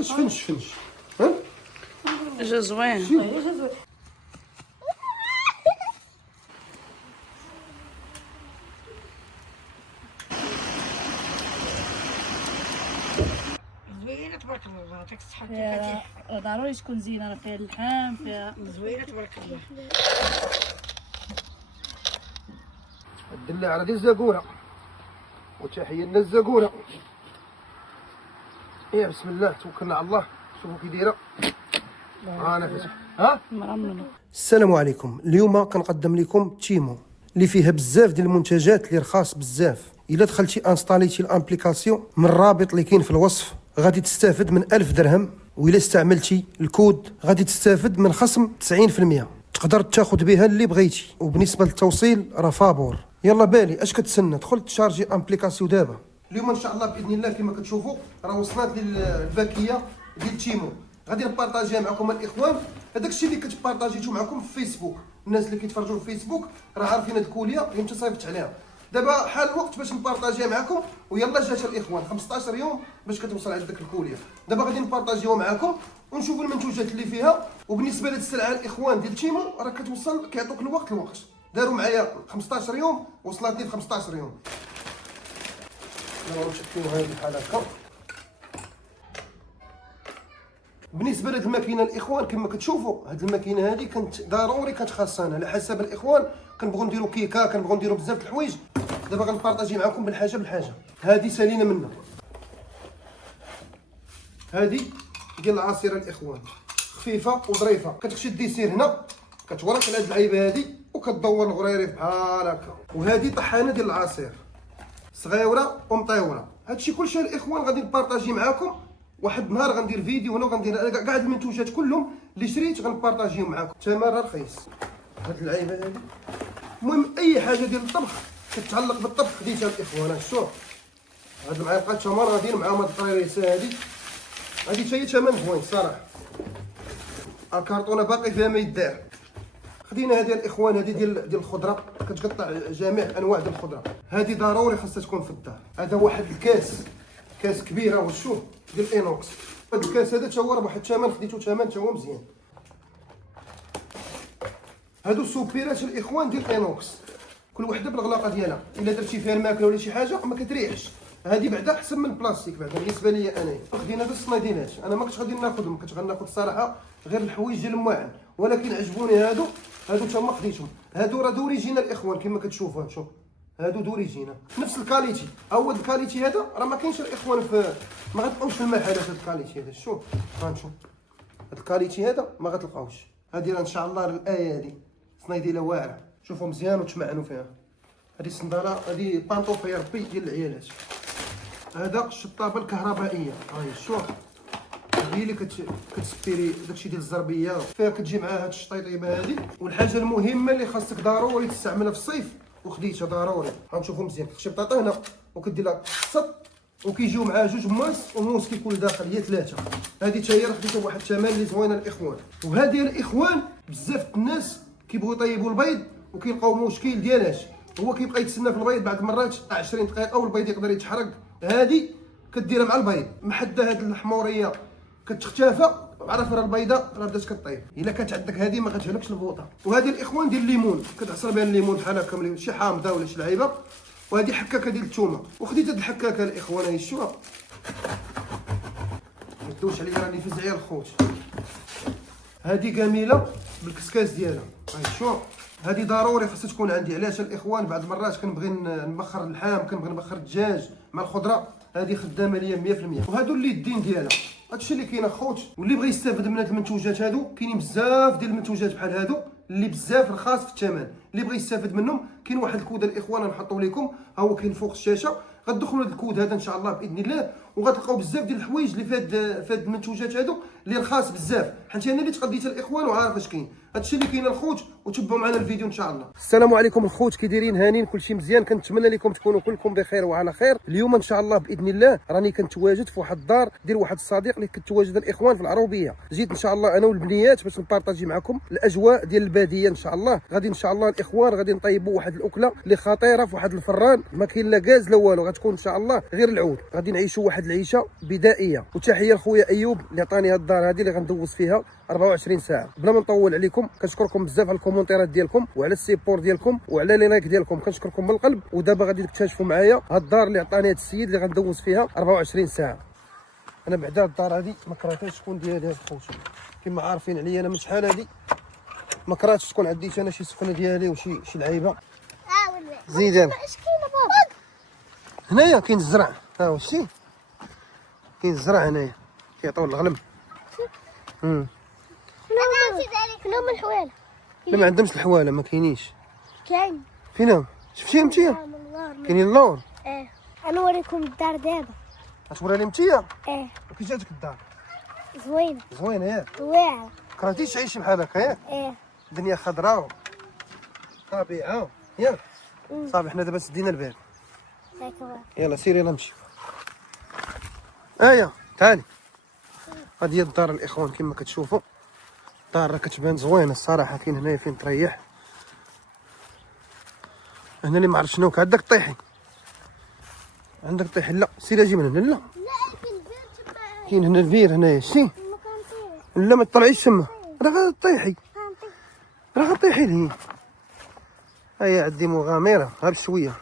شفنش ها جا زوين. زوينه تبارك الله. داك الصحه كيفاش ضروري تكون زينه، راه فيها اللحم فيها. زوينه تبارك الله. الدلاعه ديال الزاكوره، وتحيه لنا الزاكوره. يا بسم الله توكلنا على الله. شوفوا كي دايره انا فتح ها مرمله. السلام عليكم. اليوم كنقدم لكم تيمو اللي فيها بزاف ديال المنتجات اللي رخاص بزاف. الا دخلتي انستاليتي الابليكاسيون من الرابط اللي كاين في الوصف غادي تستافد من 1000 درهم، والا استعملتي الكود غادي تستافد من خصم 90%. تقدر تاخذ بها اللي بغيتي، وبالنسبه للتوصيل راه فابور. يلا بالي اش كتسنى؟ دخل تشارجي الابليكاسيون دابا. اليوم ان شاء الله باذن الله كما كتشوفوا راه وصلت لي الباكيه ديال تيمو. غادي نبارطاجيها معكم الاخوان. هذاك الشيء اللي كتبارطاجيتو معكم في فيسبوك، الناس اللي كيتفرجوا في فيسبوك راه عارفين هاد الكوليه اللي انت صايفط عليها. دابا حال الوقت باش نبارطاجيها معكم، ويلا جات الاخوان 15 يوم باش كتوصل عندك الكوليه. دابا غادي نبارطاجيوها معكم ونشوفوا المنتوجات اللي فيها. وبالنسبه لهاد السلعه الاخوان ديال تيمو راه كتوصل كيعطوك الوقت. داروا معايا 15 يوم، وصلت لي في 15 يوم. يلا نشكلوا هذه بحال هكا. بالنسبه لهاد الماكينه الاخوان كما كتشوفوا، هاد الماكينه هذه كانت ضروري خاصنا على حسب الاخوان. كنبغوا نديروا كيكه، كنبغوا نديروا بزاف د الحوايج. دابا غنبارطاجي معكم بالحاجه. هذه سالينا منها، هذه ديال العصير الاخوان، خفيفه وظريفه. كتخشي ديسير هنا، كتورك على هاد اللعيبه هذه وكتدور الغريري بحال هكا. وهذه طحانه ديال العصير صغيره ومطيوره. هادشي كلشي الاخوان غادي نبارطاجي معكم. واحد النهار غندير فيديو هنا وغندير كاع المنتوجات كلهم اللي شريت غنبارطاجيهم معكم. الثمن راه رخيص. هاد اللعيبه هذه المهم اي حاجه ديال الطبخ كتعلق بالطبخ خديتها الاخوان. شوف هاد المعلقه تمر غاديين معاهم هاد الطريريسه هادي حتى هي ثمن زوين صراحه. الكرتونه باقي فيها ما يدار. خدينا هذه الاخوان، هذه ديال الخضره، كتقطع جميع انواع ديال الخضره. هذه ضروري خاصها تكون في الدار. هذا واحد كاس كبيره وشوف ديال الانوكس. هذا الكاس هذا تا هو راه بواحد الثمن، خديتو ثمن تا هو مزيان. هادو السوبيرات الاخوان ديال الانوكس، كل وحده بالغلاقه ديالها. الا درتي فيها الماكله ولا شي حاجه ما كتريحش. هذه بعدا احسن من البلاستيك بعدا بالنسبه ليا انايا. خدينا هاد الصناديلات، انا ما كنتش غادي ناخذهم، كنت غناخذ الصراحه غير الحوايج ديال الماعن، ولكن عجبوني هادو تما خديتهم. هادو راه دوريجينا الاخوان كما كتشوفوا. شوف هادو دوريجينا نفس الكاليتي. هو الكاليتي هذا راه ما كاينش الاخوان ما غتلقاوش في المحلات. هاد الكاليتي هذا شوف غنشوف هاد الكاليتي هذا ما غتلقاوش. هادي راه ان شاء الله الايه هادي صنايديله واعره. شوفوا مزيان وتمعنوا فيها. هادي الصنداله، هادي بانطوفه يا ربي ديال العيالات. هذا الشطابه الكهربائيه. هاي شوف هي اللي كتسبيري داكشي ديال الزربيه فيها، كتجي معاها هاد الشطيطيبه هادي. والحاجه المهمه اللي خاصك ضروري تستعملها في الصيف وخديتها ضروري، غنشوفوا مزيان. كتخشي بطاطا هنا وكدير لها صط، وكيجيو معاها جوج مواس وموس كيكون داخل هي ثلاثه. هذه حتى هي راه خديتها بواحد الثمن اللي زوينه الاخوان. وهذه الاخوان بزاف الناس كيبغيو يطيبوا البيض وكيلقاو مشكل ديالاش، هو كيبقى يتسنى في البيض بعض المرات 20 دقيقه والبيض يقدر يتحرق. هذه كديرها مع البيض محدة، هذه الحموريه كتختفى، عرف راه البيضه راه بدات كطيب. الا كانت عندك هذه ما غتهلكش البوطه. وهذه الاخوان ديال الليمون، كتعصر بها الليمون بحال هكا شي حامضه ولا شي لعيبه. وهذه حكاكه ديال الثومه، وخديت هذه الحكاكه الاخوان هي شوف ما تدوش عليا راني فزعي الخوت. هذه جميله بالكسكاس ديالها. هاي شوف هذه ضروري خاصها تكون عندي. علاش الاخوان بعض المرات كنبغي نبخر اللحم، كنبغي نبخر الدجاج مع الخضره، هذه خدامه ليا 100%. وهادو اللي الدين ديالها هادشي اللي كاين اخوت. واللي بغى يستافد من هاد المنتوجات هادو كاينين بزاف ديال المنتوجات بحال هادو اللي بزاف رخاص في الثمن. اللي بغى يستافد منهم كاين واحد الكود الاخوان نحطو لكم، ها هو كاين فوق الشاشه. غتدخلوا هذا الكود هذا ان شاء الله باذن الله، وغتلقاو بزاف ديال الحوايج اللي في هاد المنتوجات هادو اللي رخاص بزاف. حيت انا اللي تقديتها الاخوان وعارف اش كاين. هادشي اللي كاين الخوت، وتبعوا معنا الفيديو ان شاء الله. السلام عليكم الخوت، كي دايرين؟ هانين؟ كلشي مزيان؟ كنتمنى لكم تكونوا كلكم بخير وعلى خير. اليوم ان شاء الله باذن الله راني كنتواجد في واحد الدار ديال واحد الصديق اللي كنتواجد الاخوان في العروبيه. جيت ان شاء الله انا والبنيات باش نبارطاجي معكم الاجواء ديال الباديه. ان شاء الله غادي ان شاء الله الاخوان غادي نطيبوا واحد الاكله اللي خطيره في واحد الفران، ما كاين لا غاز لا والو، غتكون ان شاء الله غير العود. غادي نعيشوا واحد واحد العيشه بدائيه. وتحيه لخويا ايوب اللي عطاني هاد الدار هذه اللي غندوز فيها 24 ساعه. بلا ما نطول عليكم، كنشكركم بزاف على الكومونتيرات ديالكم وعلى السيبور ديالكم وعلى لي لايك ديالكم، كنشكركم من القلب. ودابا غادي تكتشفوا معايا هاد الدار اللي عطاني هاد السيد اللي غندوز فيها 24 ساعه. انا بعدا الدار هذه ما كرهتهاش تكون ديالي هاد خوتي، كما عارفين عليا انا من شحال هذه ما كرهتش تكون عندي انا شي سكنه ديالي وشي لعيبه. زيد انا اش كاين بابا؟ هنايا كاين الزرع، ها هو شتي كاين الزرع هنايا كيعطيو الغلم. انا من الحواله لا ما عندهمش الحواله، ما كاينينش. كاين. فينا شفتيها متيا؟ كاينين اللور. ايه انا نوريكم الدار دابا. غتوري لي متيا؟ ايه وكي جاتك الدار؟ زوينه زوينه ياك؟ واعره. كرهتيش تعيشي بحال هكا ياك؟ ايه الدنيا خضراء طبيعه ياك؟ صافي حنا دابا سدينا الباب، هكا. يلا سيري يلا نمشي. تعالي. هادي هي الدار الاخوان كما كتشوفوا. الدار راه كتبان زوينه الصراحه. كاين هنايا فين تريح، هنا اللي ما عرفت شنو عندك طيحي. عندك طيحي؟ لا سيري اجي من هنا. لا لا كاين بير تبع كاين هنا البير هنايا شتي. المكان تاعي. لا ما تطلعيش تما، راه غطيحي، فهمتي؟ راه غطيحي لي. هيا عندي مغامره ها بشويه،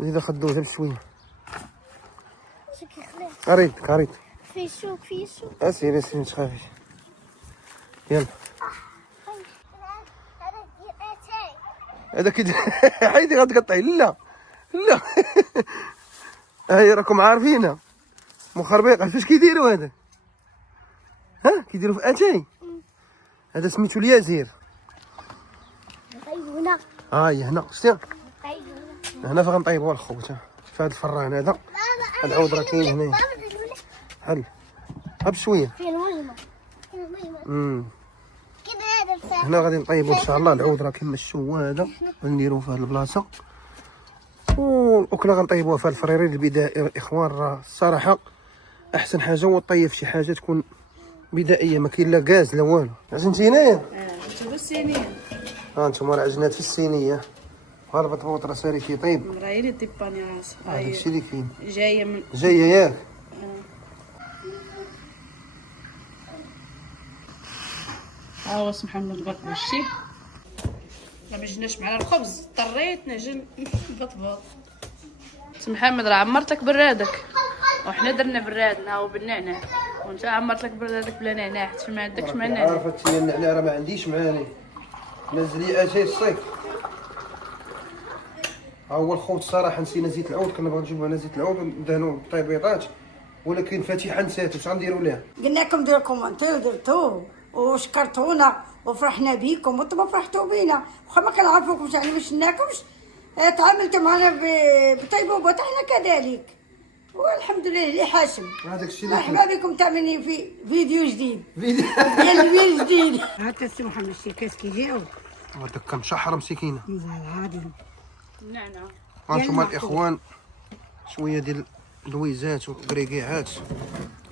زيد خدوها بشويه. شكي خلاص. قريت في سوق في سوق. اسيري ما تخافيش. يلا هذا ديال اتاي. هذاك حيدي غتقطعي. لا هاي راكم عارفينها مخربيقه. فاش كيديروا هذا؟ ها كيديروا في اتاي. هذا سميتو اليازير. هنا هاي هنا شتي هنا. هنا فين غنطيبوها الخوت. في هذا الفران هذا العود راه كاين هنا حل ها بشويه. في المجمع. كاين هذا الفاح. هنا غادي نطيبو ان شاء الله العود راه كما الشوا هذا غنديروه في هذه البلاصه. والاكله غنطيبوها في الفريرين البدائي الاخوان. راه الصراحه احسن حاجه هو طيب شي حاجه تكون بدائيه، ما كاين لا غاز لا والو. عجنتي هنايا؟ انت بالصينيه ها انتم العجنات في الصينيه. ها البطبوط راه ساري كيطيب. راهي لي ديباني راسي هذاك الشيء اللي كاين. جايه من جايه ياك؟ ها هو سي محمد البطبوط شتي. ما جيناش معنا الخبز، اضطريت نعجن البطبوط. سي محمد راه عمرت لك برادك وحنا درنا برادنا هو بالنعناع، وانت عمرت لك برادك بلا نعناع حيت ما عندكش مع النعناع. عارفه انت النعناع راه ما عنديش معاني. نزلي اتاي الصيف. ها هو الخوت الصراحه نسينا زيت العود. كنا بغينا نجيبو هنا زيت العود وندهنوه بالطيبيطات، ولكن فاتحه نسات. واش غنديروا ليها؟ قلنا لكم ديروا كومونتير ودرتوه وشكرتونا وفرحنا بيكم وانتم فرحتوا بينا. واخا ما كنعرفوكمش يعني ما شناكمش، تعاملتوا معنا بطيبوبه حنا كذلك، والحمد لله اللي حاشم. هذاك الشيء اللي مرحبا بكم تعملني في فيديو جديد فيديو. ديال الفيل جديد. هات السي محمد شي كاس كيجاو هذاك كمشحر مسكينه. عادي. النعناع هانتوما الاخوان شويه ديال اللويزات وكريكيعات،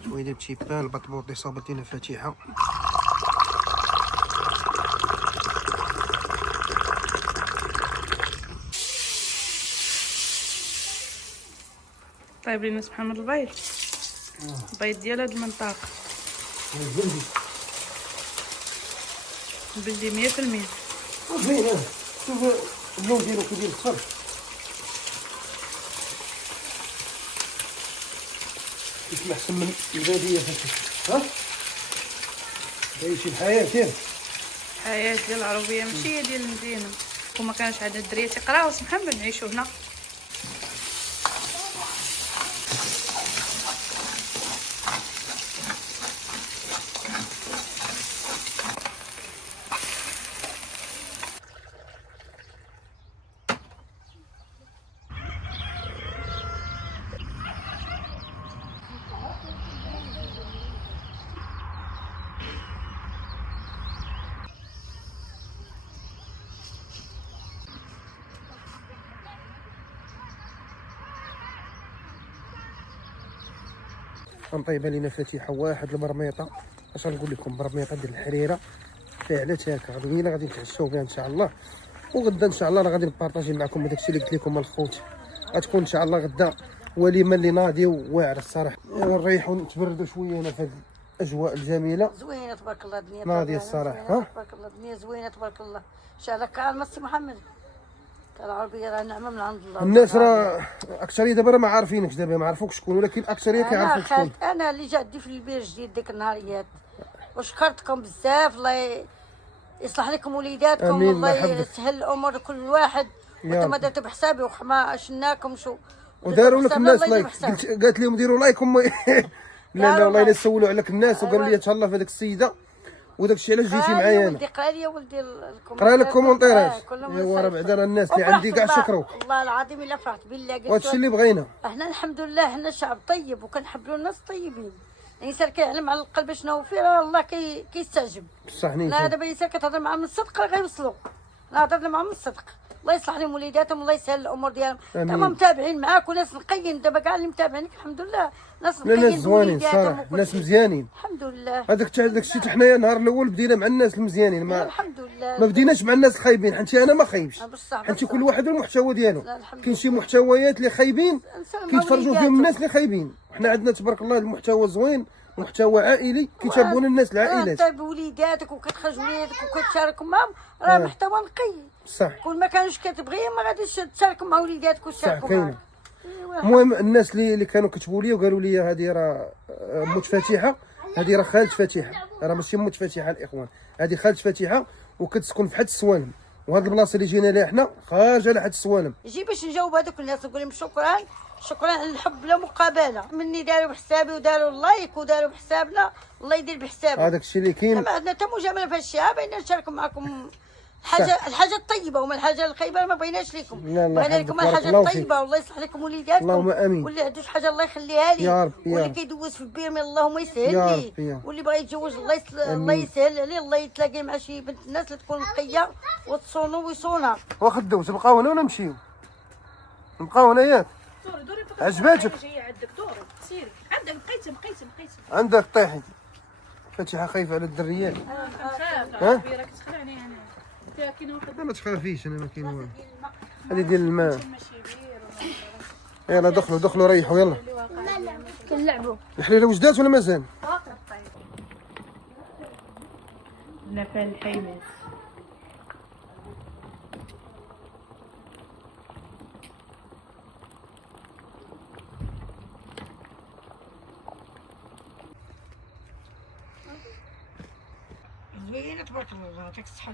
شويه ديال التيبان، البطبوط اللي صابت لينا فاتحه. طيب لينا سي محمد البيض. البيض ديال هاد المنطقه البلدي بلدي 100%. زين. شوف اللون ديالو كيدير الصرف. يسمع احسن من الباديه فاتح. ها تعيشي الحياه ياك؟ الحياه ديال العربيه ماشي هي ديال المدينه. وما كانش عندنا الدريه تيقراو سي محمد نعيشو هنا. غنطيبها لينا فاتحه واحد البرميطه. اش غنقول لكم؟ برميطه ديال الحريره فعلات هكا غدوينه غادي نتعشاو بها ان شاء الله. وغدا ان شاء الله راه غادي نبارطاجي معكم هذاك الشيء اللي قلت لكم الخوت. غتكون ان شاء الله غدا وليمه اللي ناضيه واعره الصراحه. نريحوا نتبردوا شويه هنا في هذه الاجواء الجميله. زوينه تبارك الله الدنيا ناضيه الصراحه. ها تبارك الله الدنيا زوينه تبارك الله. شعلك كان مصي محمد العربيه راه نعمه من عند الله. الناس راه اكثريه دابا راه ما عارفينكش، دابا ما عرفوك شكون، ولكن الاكثريه كيعرفوك شكون. انا اللي جاتي في البيت الجديد ديك النهاريات وشكرتكم بزاف. الله يصلح لكم وليداتكم. آمين، الله الله يحفظك. يسهل الامور لكل واحد. يا وانتم رب. درتوا بحسابي وما شناكم شو وداروا لك الناس الله لايك. يجيب حساب. قالت لهم ديروا لايك هم. لا والله الا سولوا عليك الناس وقالوا لي أيوة. تهلا في هذيك السيده وداك الشيء علاش جيتي معايا انا. ولدي قرا لي ولدي قرا لك كومونتيرات. كلهم ايوا راه يصيفوا. بعدا راه الناس اللي وفرحت عندي كاع الله- شكروك. والله العظيم الا فرحت بالله. قلت وهذا الشيء اللي بغينا. احنا الحمد لله احنا شعب طيب وكنحبوا الناس طيبين. الانسان كيعلم على القلب شنو فيه راه الله كيستجب. بصح لا نيت. دابا الانسان كتهضر معاه من الصدق راه غيوصلوا. لا هضرنا معاه من الصدق. الله يصلح لهم وليداتهم الله يسهل الامور ديالهم. آمين. تما متابعين معاك وناس نقيين دابا كاع اللي متابعينك الحمد لله ناس لا نقيين ناس زوانين بوليداتهم الصراحه، وكل ناس شيء. مزيانين. الحمد لله. هذاك الشيء حتى حنايا النهار الاول بدينا مع الناس المزيانين، ما الحمد لله. ما بديناش مع الناس الخايبين، حيت انا ما خايبش. بصح حيت بصح. كل واحد والمحتوى ديالو. لا، الحمد كاين شي محتويات اللي خايبين إنسان كيتفرجوا موليداتو. فيهم الناس اللي خايبين. حنا عندنا تبارك الله المحتوى زوين، محتوى عائلي كيتابعونا الناس العائلات. انت بوليداتك وكتخرج وليداتك وكتشارك معاهم راه محتوى نقي. صح. كل ما كانوش كتبغي ما غاديش تشارك مع وليداتك صح وتشاركوا كاينه. معاك. إيوا. المهم الناس اللي كانوا كتبوا لي وقالوا لي هذه راه موت فاتحه، هذه راه خالد فاتحه، راه ماشي موت فاتحه الاخوان، هذه خالد فاتحه وكتسكن في حد السوالم، وهاد البلاصه اللي جينا لها حنا خارجه لحد السوالم. يجي باش نجاوب هذوك الناس نقول لهم شكرا شكرا على الحب بلا مقابله. مني داروا بحسابي وداروا اللايك وداروا بحسابنا الله يدير بحسابه. هذاك الشيء اللي كاين. ما عندنا حتى مجامله في هالشيء بغينا نشاركوا معكم الحاجه الطيبه وما الحاجه الخايبه ما بغيناش لكم. لا، الله بغينا يحفظك، لكم بارك الحاجه الله فيك. الطيبه والله يصلح لكم وليداتكم. اللهم آمين. واللي عنده شي حاجه الله يخليها لي. يا رب، يا واللي رب. كيدوز في البير اللهم يسهل يا لي. رب، يا رب. واللي بغى يتزوج الله يسهل عليه. الله يتلاقى مع شي بنت الناس اللي تكون نقيه وتصونوا ويصونها. واخا دوز نبقاو هنا ولا نمشيو؟ نبقاو هنا ياك؟ دوري عجباتك؟ جايه عندك دوري سيري عندك بقيتي عندك طيحي فاتحه خايفه على الدريات. نخاف ها؟ كبيره كتخلعني انا فيها كاين واحد لا ما تخافيش انا ما كاين والو. هذه ديال الماء. ماشي كبير يلا دخلوا ريحوا يلا. كنلعبوا. الحليله وجدات ولا مازال؟ نفال الحيمات زوينه تبارك الله يعطيك الصحه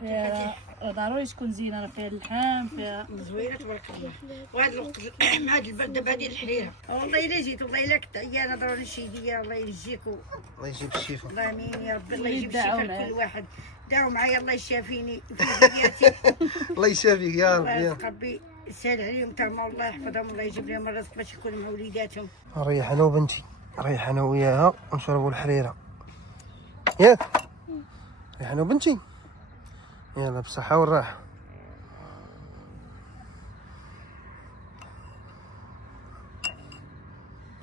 ضروري تكون زينه راه فيها اللحم فيها زوينه تبارك الله. وهذا الوقت مع هذا البرد دابا هذه الحريره والله الا جيت والله الا كنت عيانه ضروري نشيديه. الله يجيكم. الله يجيب الشفاء. الله امين يا ربي. الله يجيب يدعونا. الشفاء لكل واحد. داروا معايا الله يشافيني في ذريتي. الله يشافيك يا رب الله يا يرزق ربي يسهل عليهم تما والله يحفظهم والله يجيب لهم الرزق باش يكونوا مع وليداتهم. ريح انا وبنتي، ريح انا وياها ونشربوا الحريره ياك؟ ريح انا وبنتي يلا بصحه والراحه.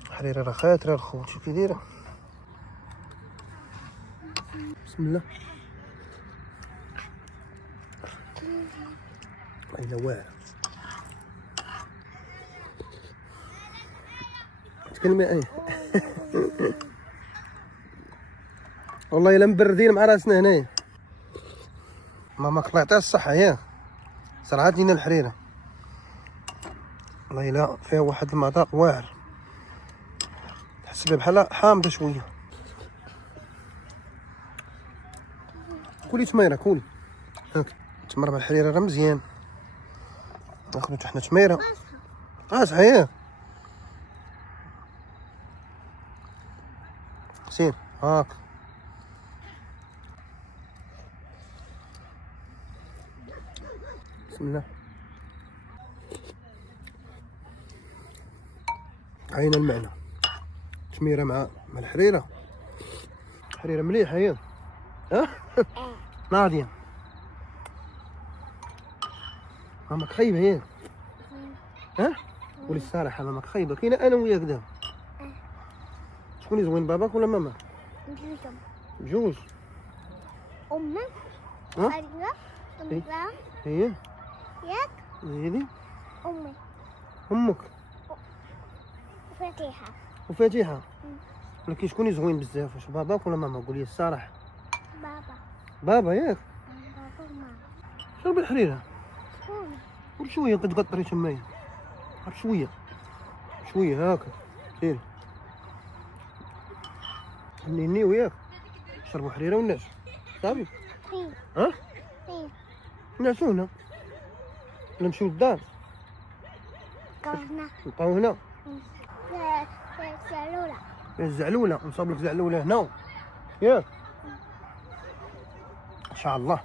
الحريره راه خاطره الخوت. شوف كي دايره. بسم الله. اين واعر. تكلمي ايه. والله الا مبردين مع راسنا هنايا. ماماك الله يعطيها الصحة ياك. صراحة لينا الحريرة. والله الا فيها واحد المذاق واعر. تحس بها بحال حامضة شوية. كولي تميرة كولي. هاك تمر مع الحريرة راه مزيان. ناخدو حنا تميرة. قاصحة ياك. سير هاك. بسم الله. عين المعنى. تميرة مع الحريرة. حريرة مليحة هي. ها؟ ناضية. ماماك خايبة هي. ها؟ قولي الصراحة ماماك خايبة. كاينة أنا وياك دابا. شكون اللي زوين باباك ولا ماما؟ نجيكم. بجوج. أمك. ها؟ أرينا. أمك. هي ياك. هذي أمي. أمك. وفاتحة. وفاتحه. ولكن شكون اللي زوين بزاف، واش باباك ولا ماما؟ قول لي الصراحه. بابا. بابا ياك. بابا وماما. شربي الحريره شكون؟ بشويه كتقطري تمايا، بشويه شويه هاكا سيري نيني وياك شربوا حريره والناس صافي. فين؟ ها فين؟ نعسو هنا ولا نمشيو للدار قرنا. نبقاو هنا سالولا. فيها الزعلوله، نصاوب لك زعلوله هنا ياك ان شاء الله.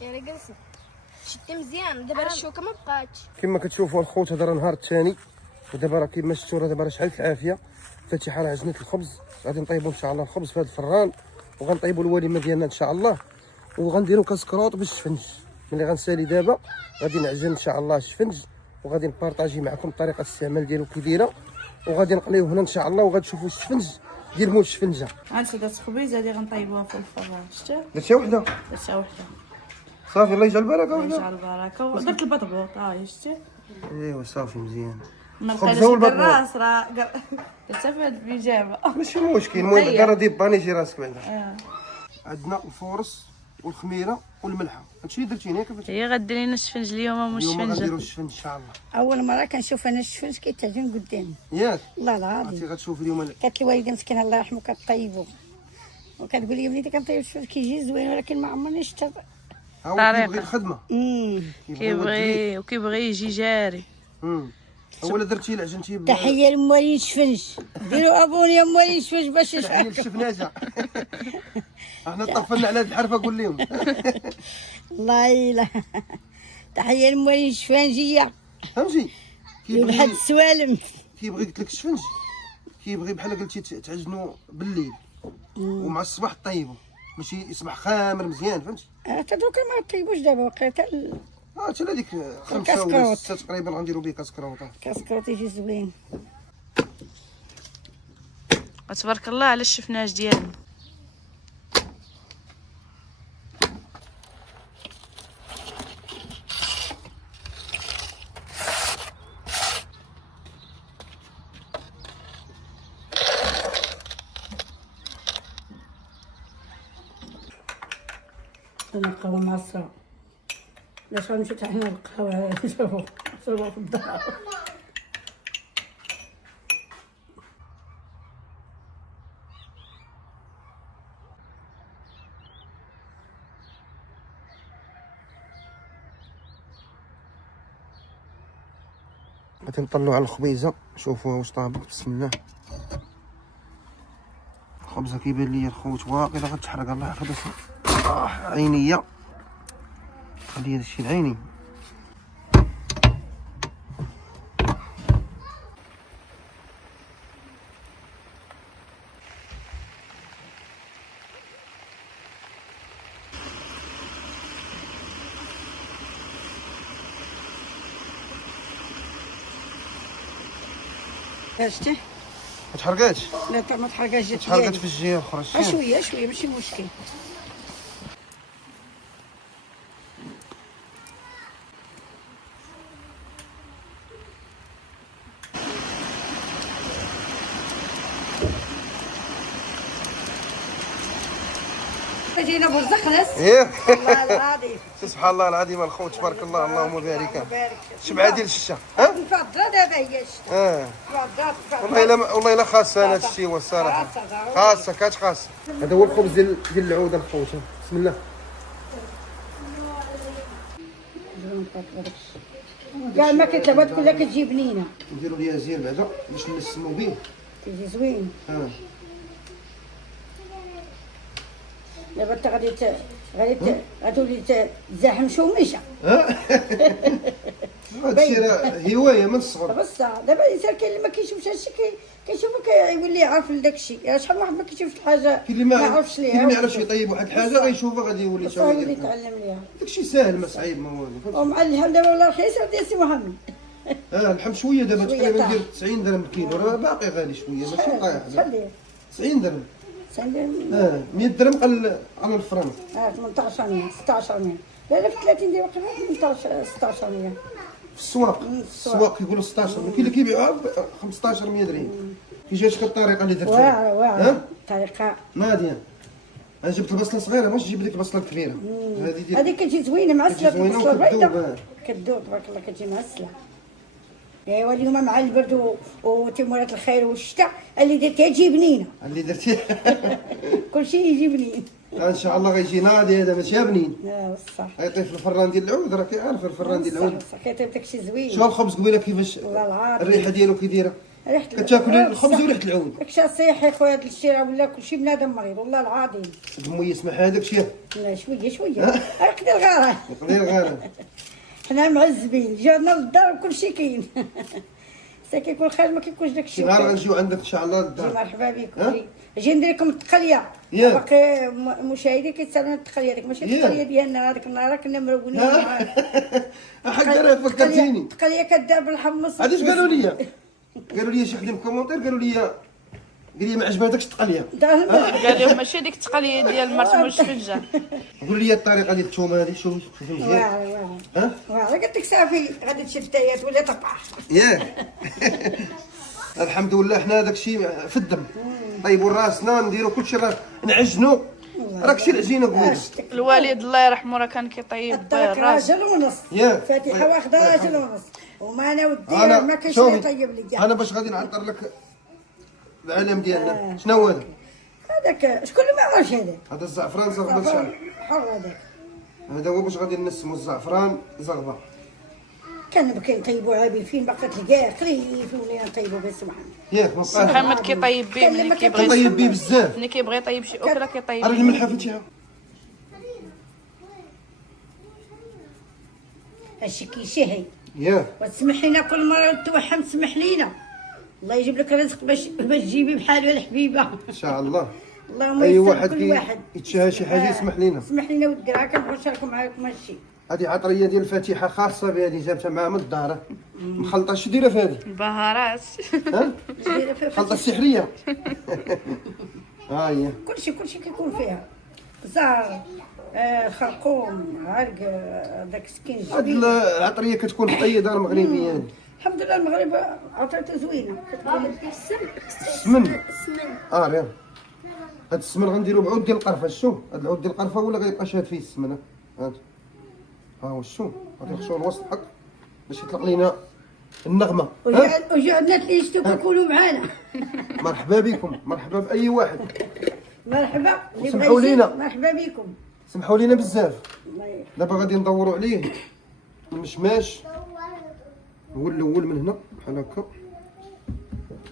يعني جلسة شتي مزيان دابا الشوكه ما بقاتش. كما كتشوفوا الخوت هذا راه نهار الثاني، ودابا راه كيما شفتوا راه دابا راه شحال في العافيه. فاتحه راه عجنت الخبز، غادي نطيبوا ان شاء الله الخبز في هذا الفران، وغنطيبوا الوليمه ديالنا ان شاء الله، وغنديروا كاسكروط بالشفنج. ملي غنسالي دابا غادي نعجن ان شاء الله الشفنج، وغادي نبارطاجي معكم طريقه الاستعمال ديالو كي دايره، وغادي نقليوه هنا ان شاء الله، وغتشوفوا الشفنج ديال مول الشفنجه. غنشد هاد الخبيز هادي غنطيبوها في الفران. شتا درتيها وحده درتها وحده صافي، الله يجعل البركه الله وحده. يجعل البركه. ودرت البطبوط هاي شتي ايوا صافي مزيان. ما خبزة لقيناش والبطبوط. الراس راه درتها في هاد البيجامه. ماشي مشكل، المهم بعدا راه ديباني شي راسك بعدا. اه عندنا الفورس والخميره والملحه، هادشي اللي درتي ياك. هي غدير لنا الشفنج اليوم مش اليوم غنديروا الشفنجه. الشفنج ان شاء الله. اول مره كنشوف انا الشفنج كيتعجن قدامي، ياك والله العظيم. عرفتي غتشوف اليوم كانت الوالده مسكينه الله يرحمه كطيبو، وكتقول لي وليدي كنطيب الشفنج كيجي زوين، ولكن ما عمرني شفت. ها هو طريقة. كيبغي الخدمه، كيبغي وكيبغي يجي جاري. اولا درتي عجنتي تحيه لموالين الشفنج، ديروا ابوني يا موالين الشفنج باش تحيه يشعل. للشفناجه. احنا طفلنا على هاد الحرفه، قول لهم. الله يلا. تحيه لموالين الشفنجيه فهمتي ولحد كيبغي السوالم. كيبغي قلت لك الشفنج كيبغي بحال قلتي تعجنوا بالليل ومع الصباح طيبوا باش يصبح خامر مزيان، فهمتي. تدوك ما طيبوش دابا وقيت حتى هذيك 5 ولا كاسكروط. 6 تقريبا غنديروا به كاسكروط. كاسكروط يجي زوين. تبارك الله على الشفناج ديالنا. انا القهوه معصره، لاش غنمشيو حتى حنا القهوه نشربوها في الدار. غادي نطلعوا على الخبيزه، شوفوها واش طابت. بسم الله. الخبزه كيبان ليا الخوت واقيلا غتحرق، الله يحفظها. عينيا خلي هذا الشيء العيني. شتي ما تحرقاتش؟ لا تا ما تحرقاش جات تحرقات ديالي. في الجهه الاخرى. شويه شويه ماشي مشكل. جينا برزق خلاص. ياك والله العظيم. سبحان الله العظيم الخوت تبارك الله اللهم بارك. بارك. شبعه ديال الششه ها؟ مفضله دابا هي الشتا. والله الا والله الا خاصه هذا الشيء هو الصراحه. خاصه كانت خاصه. هذا هو الخبز ديال العوده الخوت. بسم الله. كاع ما كتلعبات كلها كتجي بنينه. نديروا ليها زين بعدا باش نسمو به. تيجي زوين. دابا انت غادي تزاحم شوميشه. هادشي راه هوايه من الصغر. بصح دابا الانسان كاين اللي ما كيشوفش هادشي كيشوفك يولي عارف لداكشي. شحال واحد ما كيشوفش الحاجه كاين اللي ما يعرفش ليها. كاين اللي ما يعرفش يطيب واحد الحاجه غيشوفها غادي يولي صافي يولي يتعلم ليها. داكشي ساهل ما صعيب ما والو. ومع الحال دابا والله رخيص ديال سي محمد. اللحم شويه دابا شوية تقريبا طاح. ندير 90 درهم الكيلو راه باقي غالي شويه ماشي طايح. شحال داير؟ 90 درهم. 90 100 درهم على الفرنك. 1800 1600. لا في 30 ديال وقيلا 18 1600. في السواق كيقولوا 16 كاين اللي كيبيعوها ب 1500 درهم. كي جاتك الطريقه اللي درتها واعره طريقه مزيان. انا جبت البصله صغيره ماش نجيب ديك البصله الكبيره. هذه ديال هذيك كتجي زوينه معسله. زوينه البصله البيضاء وكتذوب. كتذوب تبارك الله كتجي معسله. ايوا اليوم مع البرد وتمرات الخير والشتاء اللي درتيها تجي بنينه. اللي درتيه كلشي يجي بنين. ان شاء الله غيجي ناضي هذا ماشي بنين. بصح غيطيب في الفران ديال العود راه كيعرف الفران ديال العود. بصح كيطيب داكشي زوين. شوف الخبز قبيله كيفاش والله العظيم الريحه ديالو كي دايره. ريحه كتاكل الخبز وريحه العود. داكشي صحيح يا خويا. هاد الشيء ولا كلشي بنادم مريض والله العظيم. دمي يسمع هذاك شي لا شويه رقدي الغرام. يقضي الغرام. حنا معزبين جانا للدار وكلشي كاين. سا كيكون خير ما كيكونش داكشي. شي نهار غنجيو عندك ان شاء الله جي للدار. مرحبا بكم. جي ندير لكم التقليه. ياك. باقي مشاهدي كيتسالوا التقليه ديك ماشي التقليه ديالنا. هذاك النهار كنا مرونين معاك. حق راه فكرتيني. التقليه كدار بالحمص. هادي اش قالوا لي؟ قالوا لي شي حد من الكومونتير قالوا لي ما عجباتكش التقليه. قال لهم ماشي ديك التقليه ديال مرسم والشفنجه. قولوا لي الطريقه ديال الثومه هذه شوف مزيان. واعره واعره قلت لك صافي غادي تشد حتى تولي تطبح. ياك. الحمد لله حنا داكشي في الدم. طيبوا راسنا نديروا كلشي راه نعجنوا راك شي العجينه قويه. الوالد الله يرحمه راه كان كيطيب الدرك الراس. راجل ونص. ياك. فاتحه واخده راجل ونص. وما انا ودي انا ما كاينش شوفي، اللي يطيب لي كاع. انا باش غادي نعطر لك العلم ديالنا. شنو هو هذا؟ هذاك شكون اللي ما يعرفش هذاك؟ هذا الزعفران زغبه الشعر. حر هذاك. هذا هو باش غادي نسمو الزعفران زغبه. كان كنطيبوا عابين فين باقي تلقاه قريب ولينا نطيبوا بس محمد. ياك ما بقاش. محمد كيطيب به ملي كيبغي طيب بيه بزاف. ملي كيبغي يطيب شي اكله كيطيب راه به. الملحه فهمتيها. هادشي كيشهي. ياك. وتسمح لنا كل مره توحم تسمح لينا. الله يجيب لك الرزق باش تجيبي بحال الحبيبه. ان شاء الله. اللهم اي يسر واحد كل واحد. يتشهى شي حاجه يسمح لينا. اسمح لنا ودي راه كنبغيو نشاركوا معاكم هادشي. هذه عطريه ديال الفاتحه خاصه بهذه جابتها معها من الدار. مخلطه شو دايره في هذه؟ البهارات. ها؟ دايره فيها خلطه سحريه. ها هي. كلشي كيكون فيها زهر خرقوم عرق داك سكين هاد جبين. العطريه كتكون في اي دار مغربيه هذه. الحمد لله المغرب عطرته زوينه كتكون. السمن. ريال. هاد السمن غنديرو بعود ديال القرفه. شوف هاد العود ديال القرفه ولا غيبقى شاد فيه السمن. ها هو شوف غادي نخشوا الوسط حق باش يطلق لينا النغمه. وجا الناس اللي يشتو كيكونوا معانا. مرحبا بكم مرحبا باي واحد. مرحبا. وسمحوا لينا. مرحبا بكم. سمحوا لينا بزاف. الله يرحم. دابا غادي ندوروا عليه المشماش هو الاول من هنا بحال هكا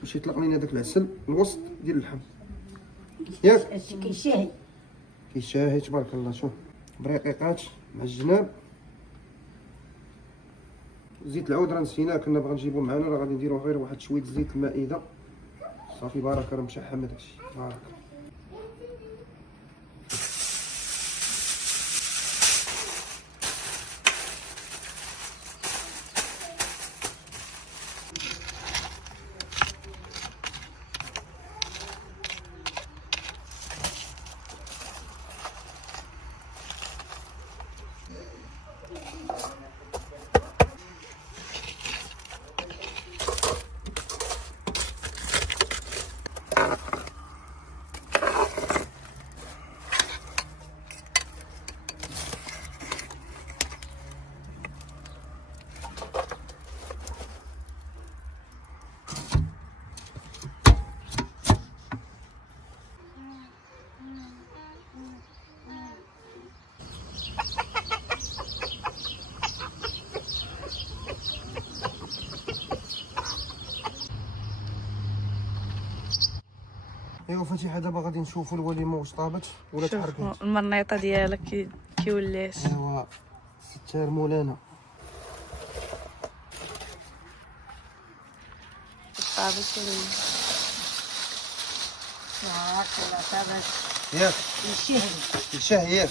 باش يطلق لينا داك العسل الوسط ديال اللحم. ياك. هادشي كيشهي. كيشاهي تبارك الله. شوف برقيقات مع الجناب. زيت العود راه نسيناه كنا باغا نجيبو معنا راه غادي نديرو غير واحد شويه زيت المائده صافي. بارك راه مشحم داكشي بارك. ايوا فتيحه دابا غادي نشوفوا الوليمه واش طابت ولا تحركت. شوفوا المرنيطه ديالك كي ولات. ايوا ستار مولانا طابت ولا لا طابت ياك الشهر. الشاه ياك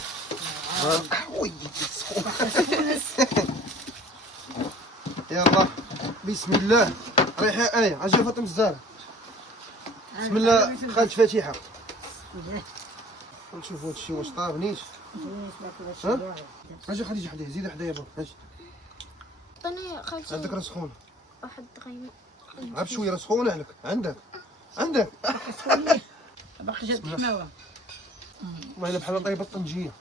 وي تسخن. يلا بسم الله ريحه عجبها فاطمه الزهراء. بسم الله خالد فتيحه. نشوفوا هادشي واش طاب نيت. ها اجي خديجه حدايا زيد حدايا بابا اجي. عطيني خالتي عندك راه سخونه واحد غيم. عاد شويه راه سخونه عليك عندك باقي جات الحماوه. والله الا بحال طيبه الطنجيه.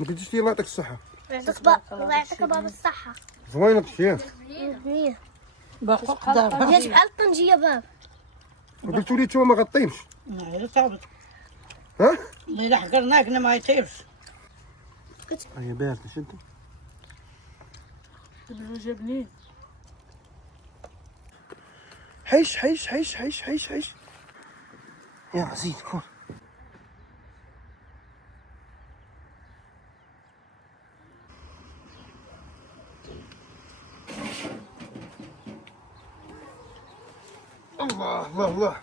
ما كنتيش الله يعطيك الصحه. الله يعطيك بابا الصحة. زوينه الطشيه. باقي قدار. جات بحال الطنجية باب. قلتوا لي نتوما ما غطيمش. لا طابت. ها الله الا حقرناك ما يطيرش. هي بارده شد. جابني. حيش يا عزيز كون. الله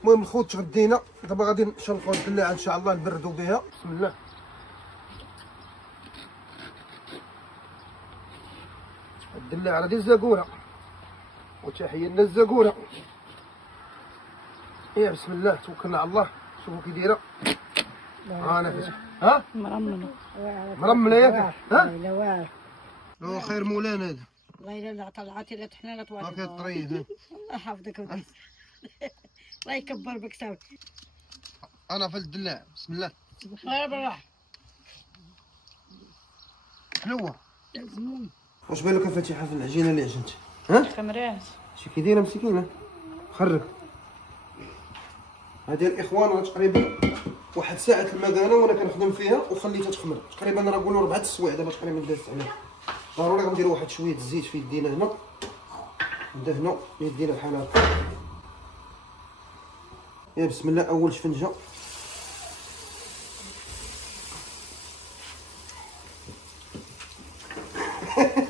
المهم الخوت تغدينا دابا غادي نشلقوا الدلاعه ان شاء الله نبردوا بها. بسم الله. الدلاعه غادي الزاكوره وتحيه لنا الزاكوره. يا بسم الله توكلنا على الله. شوفوا كي دايره انا فتح. ها مرمله ياك. ها لا والو. هو خير مولانا هذا. والله الا طلعتي لا تحنا لا هاكا توالي. الطريد. الله يحفظك وديك. الله يكبر بك ساوي. انا في الدلاع. بسم الله. لا بالراحه. حلوه. لازم. واش بالك فاتحه في العجينه اللي عجنتي؟ ها كامرات. شي كي دايره مسكينه. خرج هذه الاخوان راه تقريبا واحد ساعه المكانه وانا كنخدم فيها وخليتها تخمر تقريبا راه نقولوا 4 السوايع دابا تقريبا دازت عليها. ضروري غنديروا واحد شويه الزيت في يدينا هنا ندهنوا يدينا بحال هكا. يا بسم الله. اول شفنجه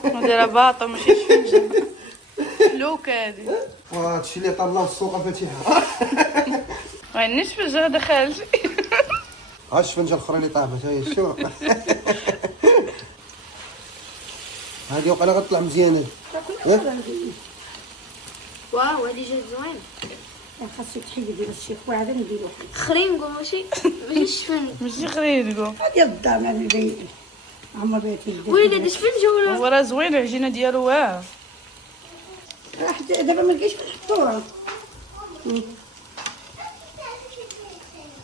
نديرها باطه ماشي شفنجه. لوك هادي. وهادشي اللي طلعوا السوق فاتحه. ما عندنيش شفنجه هذا خالتي. ها الشفنجه الاخرى اللي طابت ها هي شوف. هادي وقيلا غتطلع مزيانه. واو هادي جات زوينة. خاصك تحيدي ديال الشيخ واحد نديرو. خرينكو ماشي شفن. ماشي خرينكو. هادي الدار ما ندير. عمر بيتي. وليدي هادي شفنجة ولا هو راه زوين العجينه ديالو واعر. دابا ما لقيتش نحطوها.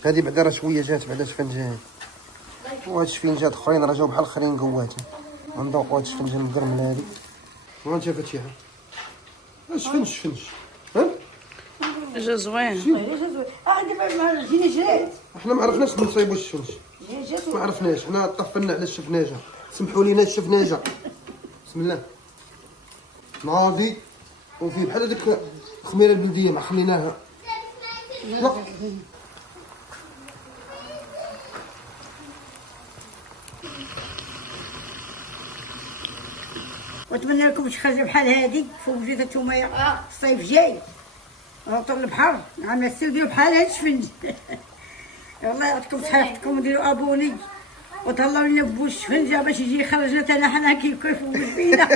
هادي بعدا راه شويه جات بعدا شفنجه. وهاد الشفنجات اخرين راه جاو بحال اخرين قوات. غنذوقوا هاد الشفنجه المقرمله هادي. وانت فاتحه شفنج. ها جا زوين. دابا ما جينا جريت. احنا ما عرفناش نصايبوا الشفنج. ما عرفناش حنا طفلنا على الشفناجه. سمحوا لينا الشفناجه. بسم الله. ناضي وفيه بحال هذيك الخميره البلديه ما خليناها. لا واتمنى لكم شي خرجه بحال هادي فوق جيت نتوما الصيف جاي نهبطوا للبحر عامله السلبيه بحال هاد الشفنج. الله يعطيكم صحتكم وديروا ابوني وتهلاو لنا بوش الشفنجه باش يجي يخرجنا حتى حنا كيف فينا.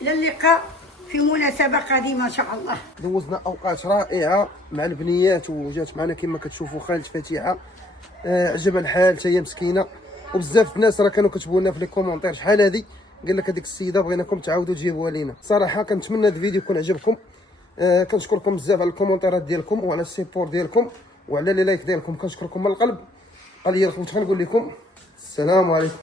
الى اللقاء في مناسبه قادمه ان شاء الله. دوزنا اوقات رائعه مع البنيات وجات معنا كما كتشوفوا خالد فتيحه. عجبها الحال حتى هي مسكينه. وبزاف الناس راه كانوا كتبوا لنا في لي كومونتير شحال هذه قال لك هذيك السيده بغيناكم تعاودوا تجيبوها لينا. صراحه كنتمنى هذا الفيديو يكون عجبكم. كنشكركم بزاف على الكومونتيرات ديالكم وعلى السيبور ديالكم وعلى لي لايك ديالكم. كنشكركم من القلب. قال لي الخوت غنقول لكم السلام عليكم.